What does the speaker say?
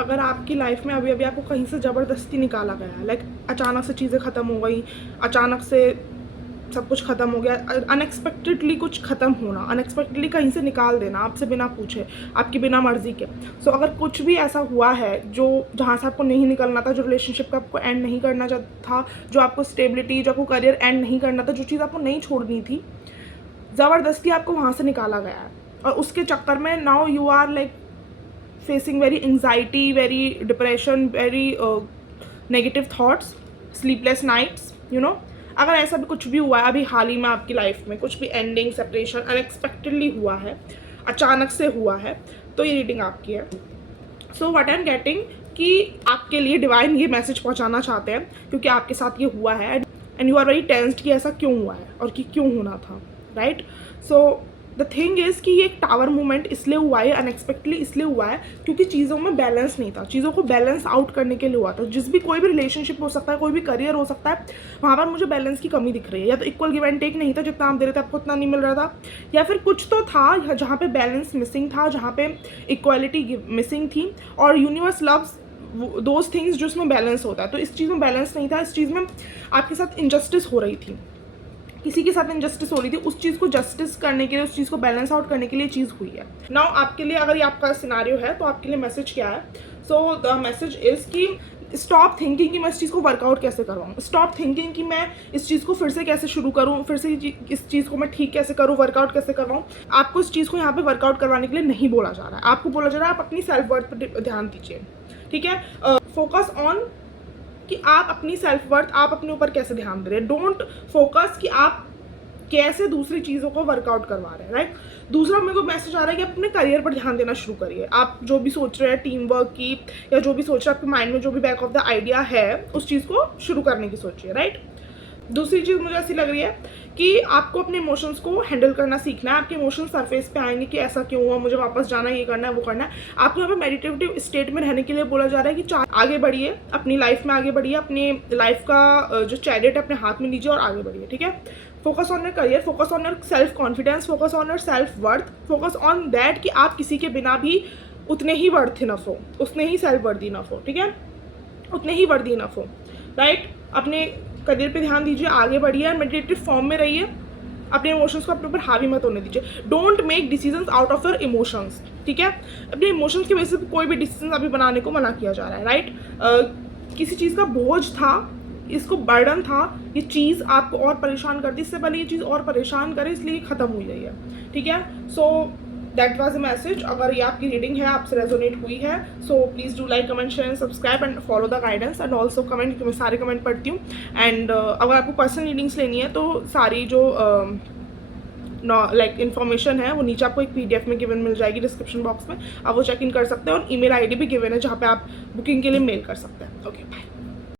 अगर आपकी लाइफ में अभी अभी आपको कहीं से ज़बरदस्ती निकाला गया, लाइक अचानक से चीज़ें ख़त्म हो गई, अचानक से सब कुछ ख़त्म हो गया, अनएक्सपेक्टेडली कुछ ख़त्म होना, अनएक्सपेक्टेडली कहीं से निकाल देना आपसे बिना पूछे, आपकी बिना मर्ज़ी के। सो अगर कुछ भी ऐसा हुआ है जो जहाँ से आपको नहीं निकलना था, जो रिलेशनशिप का आपको एंड नहीं करना था, जो आपको स्टेबिलिटी, जो आपको करियर एंड नहीं करना था, जो चीज़ आपको नहीं छोड़नी थी, ज़बरदस्ती आपको वहाँ से निकाला गया है। और उसके चक्कर में now you are like facing very anxiety, very depression, very negative thoughts, sleepless nights, you know. अगर ऐसा भी कुछ भी हुआ है अभी हाल ही में आपकी लाइफ में, कुछ भी एंडिंग, सेपरेशन अनएक्सपेक्टेडली हुआ है, अचानक से हुआ है, तो ये रीडिंग आपकी है। So what I am getting कि आपके लिए डिवाइन ये मैसेज पहुंचाना चाहते हैं, क्योंकि आपके साथ ये हुआ है and you are very tensed कि ऐसा क्यों हुआ है और कि क्यों होना था, right. So the thing is कि ये एक टावर मूवमेंट इसलिए हुआ है, अनएक्सपेक्टेडली इसलिए हुआ है क्योंकि चीज़ों में बैलेंस नहीं था, चीज़ों को बैलेंस आउट करने के लिए हुआ था। जिस भी कोई भी रिलेशनशिप हो सकता है, कोई भी करियर हो सकता है, वहाँ पर मुझे बैलेंस की कमी दिख रही है। या तो इक्वल गिव एंड टेक नहीं था, जितना आप दे रहे थे आपको उतना नहीं मिल रहा था, या फिर कुछ तो था जहाँ पे बैलेंस मिसिंग था, जहाँ पे इक्वालिटी मिसिंग थी। और यूनिवर्स लव्स दोज थिंग्स जो उसमें बैलेंस होता है। तो इस चीज़ में बैलेंस नहीं था, इस चीज़ में आपके साथ इनजस्टिस हो रही थी, किसी के साथ इनजस्टिस हो रही थी। उस चीज़ को जस्टिस करने के लिए, उस चीज़ को बैलेंस आउट करने के लिए चीज़ हुई है। नाउ आपके लिए अगर ये आपका सिनारियो है तो आपके लिए मैसेज क्या है? सो द मैसेज इज़ कि स्टॉप थिंकिंग कि मैं इस चीज़ को वर्कआउट कैसे करवाऊँ, स्टॉप थिंकिंग कि मैं इस चीज़ को फिर से कैसे शुरू करूँ, फिर से इस चीज़ को मैं ठीक कैसे करूँ, वर्कआउट कैसे करवाऊँ। आपको इस चीज़ को यहाँ पे वर्कआउट करवाने के लिए नहीं बोला जा रहा है, आपको बोला जा रहा है आप अपनी सेल्फ वर्थ पर ध्यान दीजिए, ठीक है। फोकस ऑन कि आप अपनी सेल्फ वर्थ, आप अपने ऊपर कैसे ध्यान दे रहे हैं। डोंट फोकस कि आप कैसे दूसरी चीज़ों को वर्कआउट करवा रहे हैं, राइट। दूसरा मेरे को मैसेज आ रहा है कि अपने करियर पर ध्यान देना शुरू करिए। आप जो भी सोच रहे हैं टीम वर्क की, या जो भी सोच रहे हैं आपके माइंड में, जो भी बैक ऑफ द आइडिया है, उस चीज़ को शुरू करने की सोचिए, राइट। दूसरी चीज़ मुझे ऐसी लग रही है कि आपको अपने इमोशंस को हैंडल करना सीखना है। आपके इमोशंस सरफेस पे आएंगे कि ऐसा क्यों हुआ, मुझे वापस जाना है, ये करना है, वो करना है। आपको यहाँ पे मेडिटेटिव स्टेट में रहने के लिए बोला जा रहा है कि आगे बढ़िए, अपनी लाइफ में आगे बढ़िए, अपनी लाइफ का जो चैरियट है अपने हाथ में लीजिए और आगे बढ़िए, ठीक है। Focus on your career, focus on your self confidence, focus on your self worth, focus on that कि आप किसी के बिना भी उतने ही वर्थ इनफ हो, उतने ही सेल्फ वर्थ इनफ हो, ठीक है, उतने ही वर्थ इनफ हो, राइट। अपने करियर पे ध्यान दीजिए, आगे बढ़िए, मेडिटेटिव फॉर्म में रहिए, अपने इमोशंस को अपने ऊपर हावी मत होने दीजिए। Don't make decisions out of your emotions, ठीक है। अपने इमोशंस की वजह से कोई भी डिसीजन अभी बनाने को मना किया जा रहा है, राइट। किसी चीज़ का बोझ था, इसको बर्डन था, ये चीज़ आपको और परेशान करती, इससे पहले ये चीज़ और परेशान करे, इसलिए ये ख़त्म हुई गई है, ठीक है। So that was a message. अगर ये आपकी रीडिंग है, आपसे रेजोनेट हुई है, so please do like, comment, share and subscribe and follow the guidance and also comment, क्योंकि मैं सारे कमेंट पढ़ती हूँ। एंड अगर आपको पर्सनल रीडिंग्स लेनी है तो सारी जो लाइक इन्फॉर्मेशन है वो नीचे आपको एक PDF में गिवन मिल जाएगी डिस्क्रिप्शन बॉक्स में, आप वो चेक इन कर सकते हैं। और ईमेल ID भी गिवन है जहाँ पे आप बुकिंग के लिए मेल कर सकते हैं। Okay, bye.